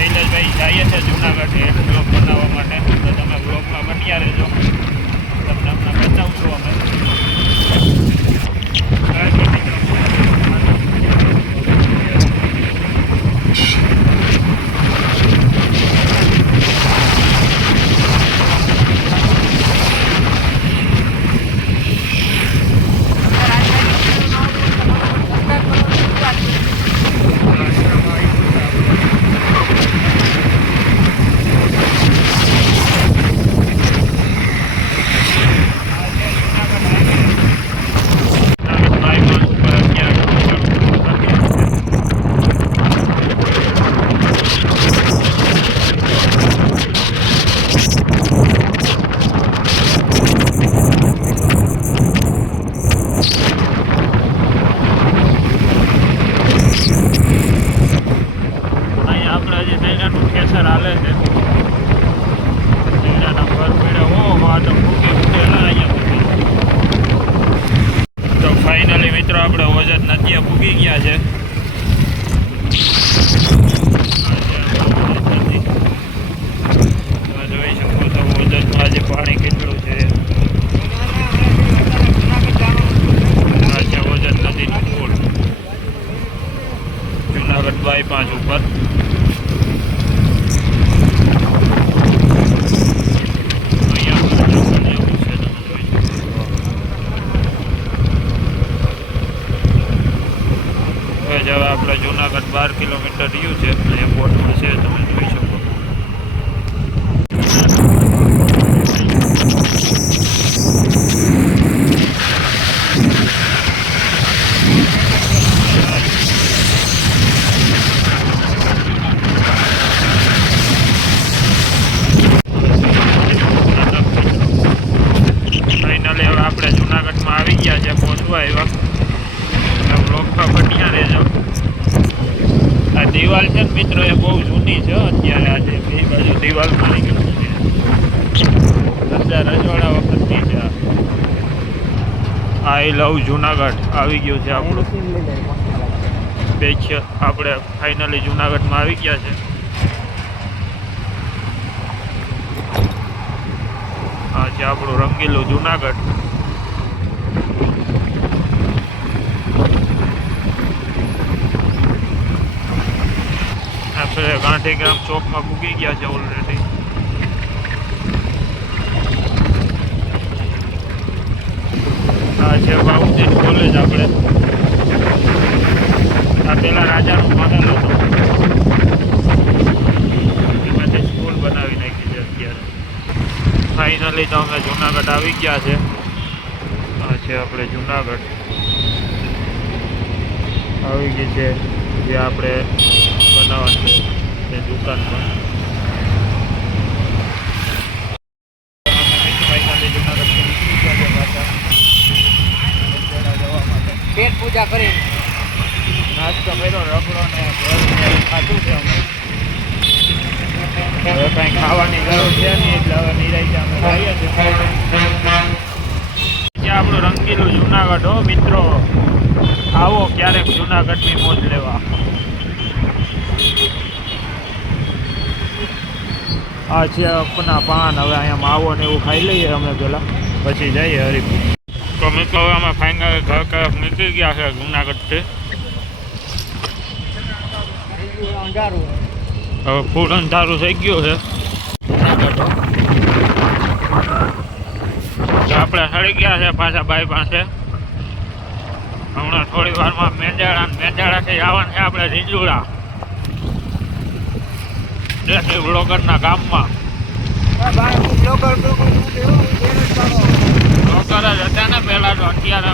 શૈલેષભાઈ જઈએ છે જુનાગઢ એક બ્લોગ બનાવવા માટે, તો તમે બ્લોગમાં બન્યા રહેજો. તમને હમણાં બતાવશું અમે. ફાઇનલી મિત્રો આપણે ઓજત નદીએ પૂગી ગયા છે. જોઈ શકો છો ઓજતમાં આજે પાણી કેટલું છે. આ છે ઓજત નદીનું પુલ જુનાગઢ બાયપાસ ઉપર. હવે આપણે જુનાગઢ 12 કિલોમીટર રહ્યું છે. અહીંયા બોટમાં છે, તમે જોઈ શકો. ફાઇનલી હવે આપણે જુનાગઢમાં આવી ગયા છે, પહોંચવા આવ્યા. બ્લોગમાં બન્યા રહેજો. આ દિવાલ છે ને મિત્રો એ બહુ જૂની છે. અત્યારે આજે બે બાજુ દિવાલ મારી ગયું છે. રજવાડા વખતની છે. આઈ લવ જુનાગઢ આવી ગયું છે આપણું. આપણે ફાઇનલી જુનાગઢમાં આવી ગયા છે. આ છે આપણું રંગીલું જુનાગઢ. આપણે ગાંધીગ્રામ ચોકમાં પૂગી ગયા છે ઓલરેડી. આ છે બાઉદ્દીન કોલેજ. આપણે આ પેલા રાજાનું મહેલ હતો, એમાંથી સ્કૂલ બનાવી નાખી છે અત્યારે. ફાઇનલી તો અમે જુનાગઢ આવી ગયા છે. આ છે આપણે જુનાગઢ આવી ગઈ છે, જે આપણે બનાવવાનું છે એ દુકાનમાં. પેટ પૂજા કરી નાસ્તો કર્યો, રગડો ને ખાધું છે અમે. હવે કંઈ ખાવાની જરૂર છે નહીં, એટલે હવે નિરાઈ અમે ખાઈએ છીએ. આપણું રંગીલું જુનાગઢ હો મિત્રો. આવો ક્યારેક જુનાગઢની મોજ લેવા. આ છે આપના પાન. હવે અહીંયા માવો ને એવું ખાઈ લઈએ અમે પહેલાં, પછી જઈએ હરિપુર. તો મિત્રો હવે અમે ફાઇનલ ઘર તરફ નીકળી ગયા છે જુનાગઢથી. હવે ફૂલ અંધારું થઈ ગયું છે. આપણે સડી ગયા છે પાછા બાઈ પાસે. હમણાં થોડી વારમાં મેંજાળાથી આવવાનું છે આપણે રીંજુડા દેશી બ્લોગરના ગામમાં. બ્લોગર જ હતા ને પહેલા, તો અત્યારે